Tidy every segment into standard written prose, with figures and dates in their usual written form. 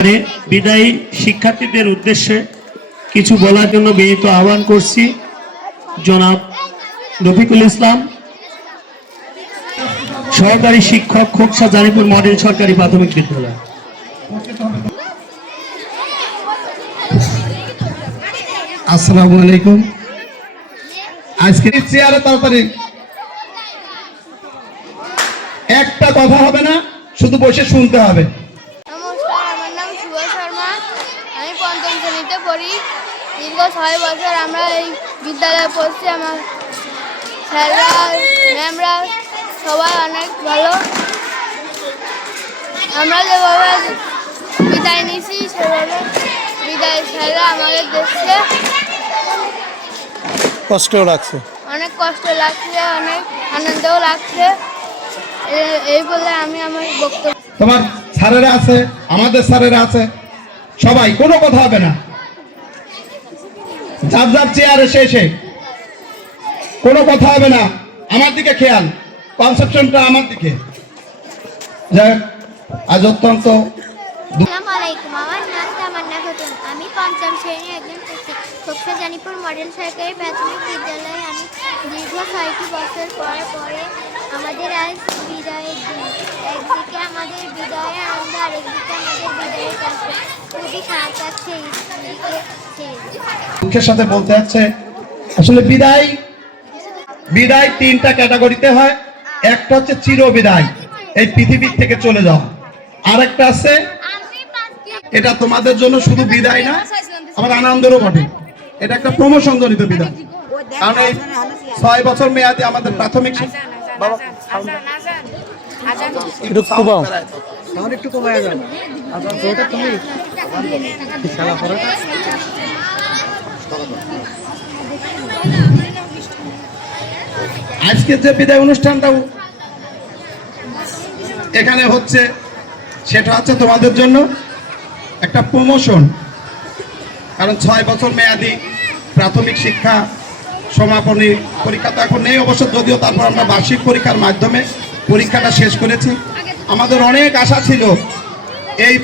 বিদায়ী শিক্ষার্থীদের উদ্দেশ্যে কিছু বলার জন্য বিনীত আহ্বান করছি জনাব রফিকুল ইসলাম, সহকারী শিক্ষক, খোকসা জানিপুর মডেল সরকারি প্রাথমিক বিদ্যালয়। আসসালামু আলাইকুম। আজকে চেয়ারে তাড়াতাড়ি একটা কথা হবে না, শুধু বসে শুনতে হবে। নমস্কার, আমার নাম শুভ শর্মা। আমি পঞ্চম শ্রেণীতে পড়ি। দীর্ঘ 6 বছর আমরা এই বিদ্যালয়ে পড়ছি। আমার স্যাররা, ম্যামরা সবাই অনেক ভালো। আমরা যেভাবে বিদায় নিয়েছি সেভাবে বিদায় স্যাররা আমাদের দেখছে। কষ্টও লাগছে, অনেক কষ্ট লাগছে, অনেক আনন্দও লাগছে। এই বলে আমি আমার বক্তব্য। তোমার স্যারেরা আছে, আমাদের স্যারেরা আছে, সবাই কোনো কথা হবে না, যার যার চেয়ারে শেষে কোনো কথা হবে না। আমার দিকে খেয়াল, কনসেপশনটা আমার দিকে। যাই হোক, আজ অত্যন্ত আসসালামু আলাইকুম। আমার নাম তামান্না খাতুন। আমি পঞ্চম শ্রেণীর একজন খোকসা জানিপুর মডেল সরকারি প্রাথমিক বিদ্যালয়ে। আমি দীর্ঘ 6টি বছর পরে আমাদের আজ বিদায়ের দিন। একদিকে আমাদের বিদায়ের আনন্দ, আরেকদিকে আমাদের বিদায়ের কষ্ট। খুবই খারাপ লাগছে। দুঃখের সাথে বলতে হচ্ছে, আসলে বিদায় 3টা ক্যাটাগরিতে হয়। একটা হচ্ছে চির বিদায়, এই পৃথিবীর থেকে চলে যাওয়া। আর একটা আছে, এটা তোমাদের জন্য শুধু বিদায় না, আমার আনন্দেরও বটে। এটা একটা প্রমোশন জনিত বিদায়। কারণ এই 6 বছর মেয়াদে আমাদের প্রাথমিক আজকে যে বিদায় অনুষ্ঠানটাও এখানে হচ্ছে, সেটা হচ্ছে তোমাদের জন্য একটা প্রমোশন। কারণ 6 বছর মেয়াদি প্রাথমিক শিক্ষা সমাপনী পরীক্ষা তো এখন নেই অবশ্য, যদিও তারপর আমরা বার্ষিক পরীক্ষার মাধ্যমে পরীক্ষাটা শেষ করেছি। আমাদের অনেক আশা ছিল এই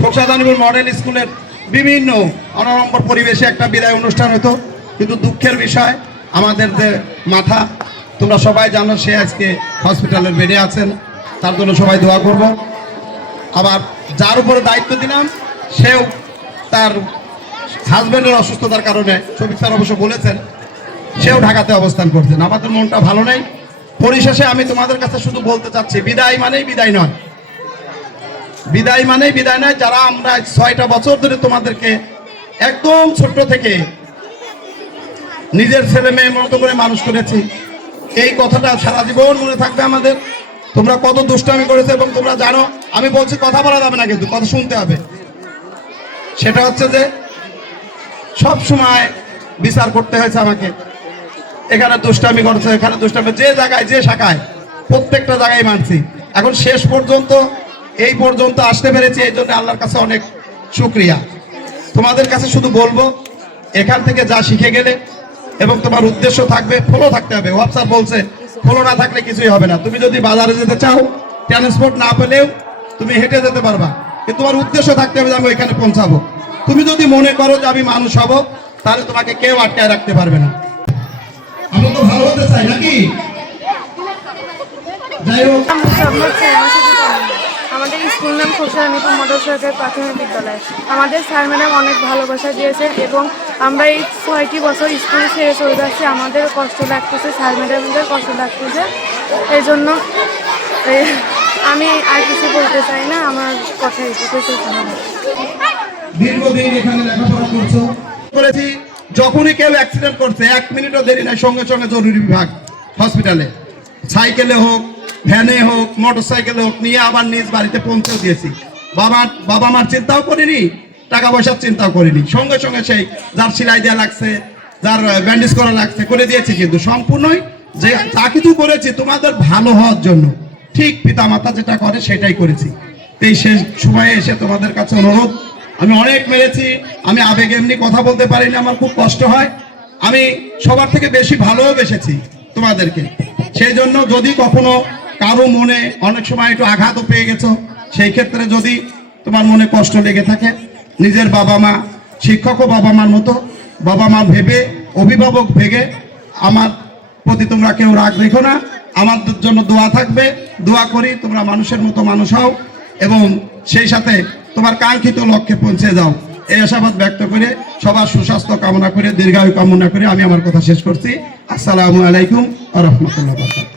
খোকসা জানিপুর মডেল স্কুলের বিভিন্ন অনড়ম্বর পরিবেশে একটা বিদায় অনুষ্ঠান হতো, কিন্তু দুঃখের বিষয় আমাদের যে মাথা, তোমরা সবাই জানো, সে আজকে হসপিটালের বেডে আছেন। তার জন্য সবাই দোয়া করব। আবার যার উপরে দায়িত্ব দিলাম, সেও তার হাজব্যান্ডের অসুস্থতার কারণে, শফিক স্যার অবশ্য বলেছেন, সেও ঢাকাতে অবস্থান করছেন। আমাদের মনটা ভালো নেই। পরিশেষে আমি তোমাদের কাছে শুধু বলতে চাচ্ছি, বিদায় মানেই বিদায় নয়, বিদায় মানেই বিদায় নয়। যারা আমরা 6টা বছর ধরে তোমাদেরকে একদম ছোট্ট থেকে নিজের ছেলে মেয়ের মতো করে মানুষ করেছি, এই কথাটা সারা জীবন মনে থাকবে আমাদের। তোমরা কত দুষ্টামি করেছো, এবং তোমরা জানো, আমি বলছি কথা বলা যাবে না, কিন্তু কথা শুনতে হবে। সেটা হচ্ছে যে সব সময় বিচার করতে হয়েছে আমাকে। এখানে দুষ্টামি করছে, এখানে দুষ্টামি, যে জায়গায় যে শাখায়, প্রত্যেকটা জায়গায় মানছি। এখন শেষ পর্যন্ত এই পর্যন্ত আসতে পেরেছি, এই জন্য আল্লাহর কাছে অনেক শুকরিয়া। তোমাদের কাছে শুধু বলবো, এখান থেকে যা শিখে গেলে, এবং তোমার উদ্দেশ্য থাকবে, ফলো থাকতে হবে। হোয়াটসঅ্যাপ বলছে ফলো না থাকলে কিছুই হবে না। তুমি যদি বাজারে যেতে চাও, ট্রান্সপোর্ট না পেলেও তুমি হেঁটে যেতে পারবা, কিন্তু তোমার উদ্দেশ্য থাকতে হবে যে আমি ওইখানে পৌঁছাবো। তুমি যদি মনে করো যে আমি মানুষ হব, তাহলে তোমাকে কেউ আটকায় রাখতে পারবে না। আমরা তো ভালো হতে চাই নাকি? যাই হোক, আমাদের স্কুল নাম খোকসা জানিপুর মডেল সরকারি প্রাথমিক বিদ্যালয়। আমাদের স্যার ম্যাডাম অনেক ভালোবাসা দিয়েছেন, এবং আমরা এই 6টি বছর স্কুলে ছেড়ে চলে যাচ্ছি। আমাদের কষ্ট লাগতেছে, স্যার ম্যাডামদের কষ্ট লাগতেছে। এই জন্য আমি আর কিছু বলতে চাই না, আমার কথা এটুকু শেষ হবে। দীর্ঘদিন এখানে লেখাপড়া করছো, করেছি। যখনই কেউ অ্যাক্সিডেন্ট করছে, 1 মিনিটও দেরি নাই, সঙ্গে সঙ্গে জরুরি বিভাগ হসপিটালে, সাইকেলে হোক, ভ্যানে হোক, মোটর সাইকেলে হোক, নিয়ে আবার নিজ বাড়িতে পৌঁছে দিয়েছি। বাবা মার চিন্তাও করিনি, টাকা পয়সার চিন্তাও করিনি, সঙ্গে সঙ্গে সেই যার সেলাই দেওয়া লাগছে, যার ব্যান্ডেজ করা লাগছে করে দিয়েছি। কিন্তু সম্পূর্ণই যে যা কিছু করেছি তোমাদের ভালো হওয়ার জন্য, ঠিক পিতামাতা যেটা করে সেটাই করেছি। এই শেষ সময়ে এসে তোমাদের কাছে অনুরোধ, আমি অনেক মেরেছি, আমি আবেগে এমনি কথা বলতে পারিনি, আমার খুব কষ্ট হয়। আমি সবার থেকে বেশি ভালোবেসেছি তোমাদেরকে। সেই জন্য যদি কখনো কারো মনে অনেক সময় একটু আঘাতও পেয়ে গেছো, সেই ক্ষেত্রে যদি তোমার মনে কষ্ট লেগে থাকে, নিজের বাবা মা, শিক্ষকও বাবা মার মতো, বাবা মা ভেবে, অভিভাবক ভেবে আমার প্রতি তোমরা কেউ রাগ রেখো না। আমাদের জন্য দোয়া থাকবে, দোয়া করি তোমরা মানুষের মতো মানুষ হও এবং সেই সাথে তোমার কাঙ্ক্ষিত লক্ষ্যে পৌঁছে যাও। এই আশাবাদ ব্যক্ত করে সবার সুস্বাস্থ্য কামনা করে, দীর্ঘায়ু কামনা করে আমি আমার কথা শেষ করছি। আসসালামু আলাইকুম ওয়া রাহমাতুল্লাহি ওয়া বারাকাতুহু।